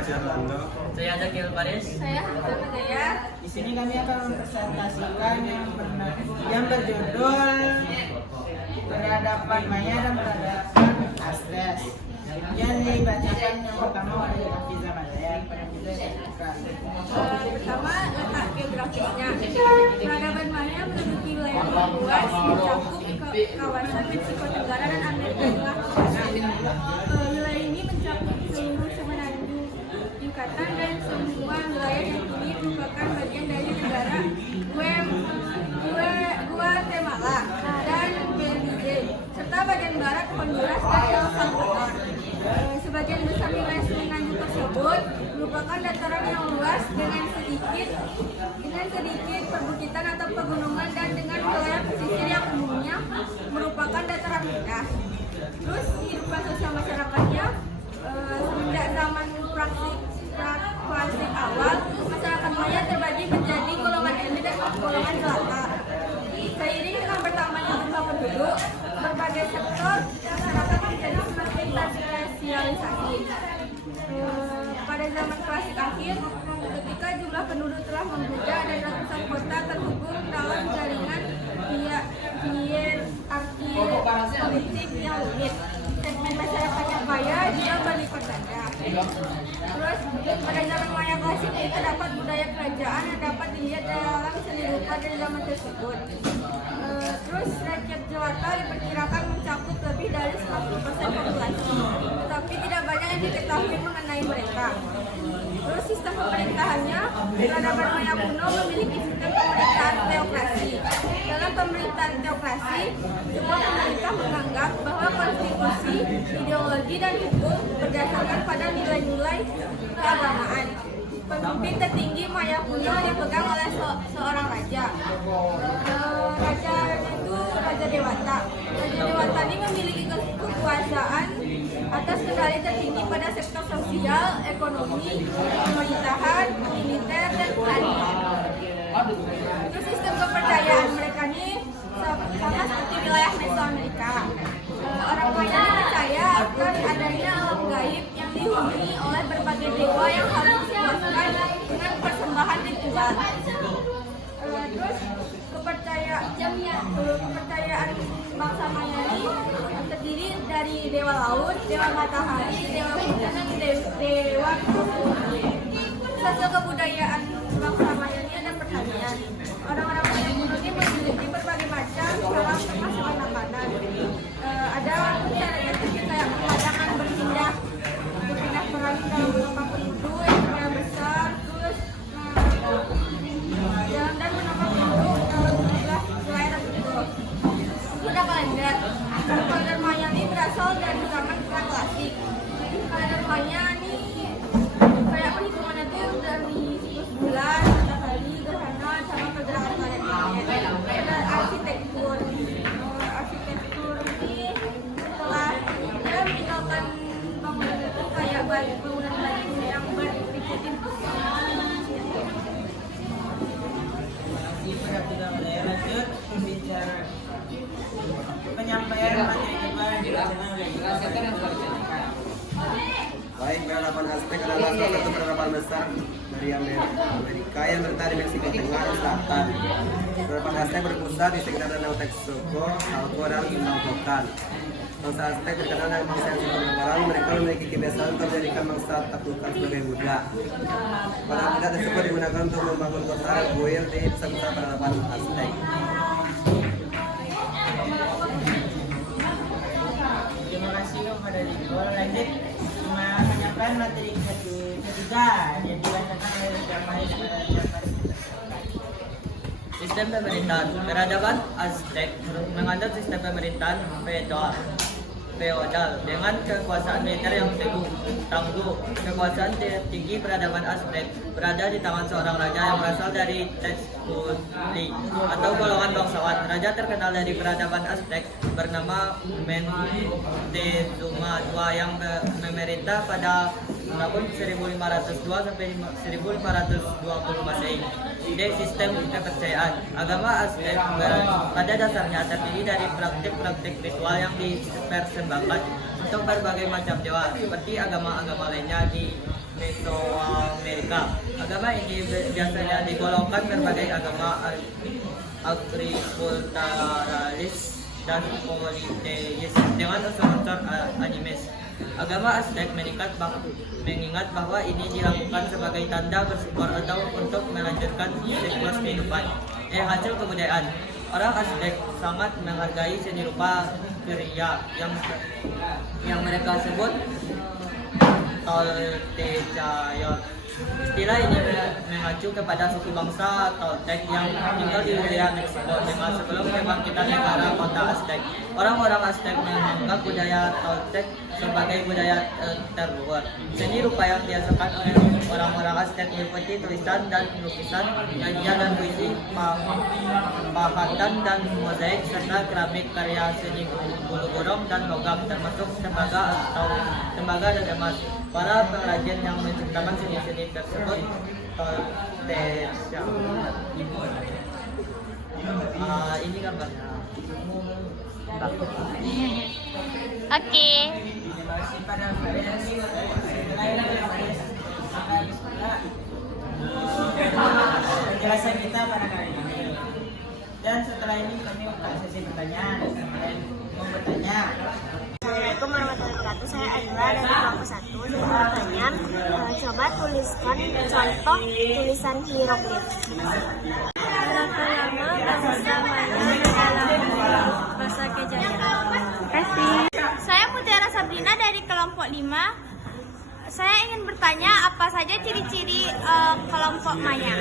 Mas Arlando. Saya Zakil Paris. Saya Hamzah Nagaya. Di sini kami akan mempresentasikan yang berjudul Peradaban Maya dan Peradaban Aztec. Yang dibacakan yang pertama oleh Hafiza Madayan. Pertama, letak geografisnya. Peradaban Maya menduduki wilayah yang luas, mencakup kawasan Meksiko Tenggara dan Amerika Tengah ke barat. Wilayah ini mencakup seluruh semenanjung Yucatan dan semua wilayah yang kini merupakan bagian dari negara Guatemala dan Belize, serta bagian barat Honduras dan El Salvador. Sebagian besar wilayah semenanjung tersebut merupakan dataran yang luas dengan sedikit perbukitan atau pegunungan dan dengan wilayah pesisir yang umumnya merupakan dataran rendah. Terus kehidupan sosial masyarakatnya semenjak zaman klasik awal, masyarakat Maya terbagi menjadi golongan elit dan golongan jelata. Seiring dengan bertambahnya jumlah penduduk, berbagai sektor masyarakat menjadi semakin terspesialisasi. Pada zaman klasik akhir, ketika jumlah penduduk telah membludak dan ratusan kota terhubung dalam jaringan hierarki politik yang rumit, segmen masyarakat yang kaya juga berlipat ganda. Terus pada zaman Maya klasik itu terdapat budaya kerajaan yang dapat dilihat dalam seni rupa dari zaman tersebut. Terus rakyat jelata diperkirakan mencakup lebih dari 90% populasi, tetapi tidak banyak yang diketahui mengenai mereka. Terus sistem pemerintahannya, peradaban Maya kuno memiliki sistem pemerintahan teokrasi. Dalam pemerintahan teokrasi, semua pemerintah menganggap bahwa konstitusi, ideologi, dan hukum berdasarkan pada nilai-nilai keagamaan. Pemimpin tertinggi Maya kuno dipegang oleh seorang raja. Raja itu Raja Dewata. Raja Dewata ini memiliki kekuasaan atas kendali tertinggi pada sektor sosial, ekonomi, pemerintahan, militer, dan pertanian. Itu sistem kepercayaan mereka ini sama seperti wilayah Mesoamerika. Orang Maya percaya akan adanya alam gaib yang dihuni oleh berbagai dewa yang harus dipuaskan dengan persembahan ritual. Terus kepercayaan bangsa Maya ini terdiri dari dewa laut, dewa matahari, dewa hujan, dan dewa bumi. Sosial kebudayaan bangsa Maya ini ada pertanian. Orang-orang Maya kuno ini memiliki berbagai macam cara menghasilkan makanan. Ada caranya kayak pemandangan berpindah perang dalam gelombang penduduk yang besar, terus dan menambah penduduk dalam jumlah wilayah tertentu. Sudah kalender. Kalender Maya ini berasal dari zaman klasik. Jadi kalender Maya ini kayak perhitungannya tuh dari siklus bulan, matahari, gerhana, sama pergerakan planet. Ada arsitektur. Arsitektur ini setelah dia meninggalkan bangunan itu kayak bangunan batu yang berikutin. Lanjut berbicara penyampaian materi Baik, peradaban Aztec adalah salah satu peradaban besar dari Amerika yang berada di Meksiko Tengah dan Selatan. Peradaban Aztec berpusat di sekitar Danau Texcoco, Chalco, dan Indonesia. Bangsa Aztec terkenal dengan bangsa yang suka berperang. Mereka memiliki kebiasaan untuk menjadikan bangsa taklukan sebagai budak. Pada budak tersebut digunakan untuk membangun kota dan kuil di pusat-pusat peradaban Aztec. Terima kasih kepada Nicole. Lanjut menyampaikan materi ketiga yang dibacakan oleh Jamai. Sistem pemerintahan. Peradaban Aztec menganut sistem pemerintahan feodal dengan kekuasaan militer yang tangguh. Kekuasaan tinggi peradaban Aztec berada di tangan seorang raja yang berasal dari Texcoco atau golongan bangsawan. Raja terkenal dari peradaban Aztec bernama Moctezuma II yang memerintah pada tahun 1502 sampai 1520 Masehi. Ide sistem kepercayaan. Agama Aztec pada dasarnya terdiri dari praktik-praktik ritual yang dipersembahkan untuk berbagai macam dewa, seperti agama-agama lainnya di Mesoamerika. Agama ini biasanya digolongkan berbagai agama agrikulturalis dan politeis dengan unsur-unsur animis. Agama Aztec mengingat bahwa ini dilakukan sebagai tanda bersyukur atau untuk melanjutkan siklus kehidupan. Hasil kebudayaan. Orang Aztec sangat menghargai seni rupa kriya yang mereka sebut Toltecayon. Istilah ini mengacu kepada suku bangsa Toltec yang tinggal di wilayah Meksiko dengan sebelum kebangkitan negara kota Aztec. Orang-orang Aztec menganggap budaya Toltec sebagai budaya terluhur. Seni rupa yang dihasilkan oleh orang-orang Aztec meliputi tulisan dan lukisan, nyanyian dan puisi, pahatan dan mozaik, serta keramik karya seni bulu burung dan logam termasuk tembaga dan emas. Para pengrajin yang menciptakan seni-seni tersebut Toltecayon. Ini gambarnya. Oke. Terima kasih pada Faris. Selain Faris, akan penjelasan kita pada kali ini. Dan setelah ini kami buka sesi pertanyaan. Dan mau bertanya. Assalamualaikum warahmatullahi wabarakatuh. Saya Adila dari kelompok 1. Saya mau bertanya, coba tuliskan contoh tulisan hieroglif. Berapa lama bahasa Maya dalam bahasa Kejayaan? Saya Mutiara Sabrina dari kelompok 5. Saya ingin bertanya apa saja ciri-ciri kelompok Maya.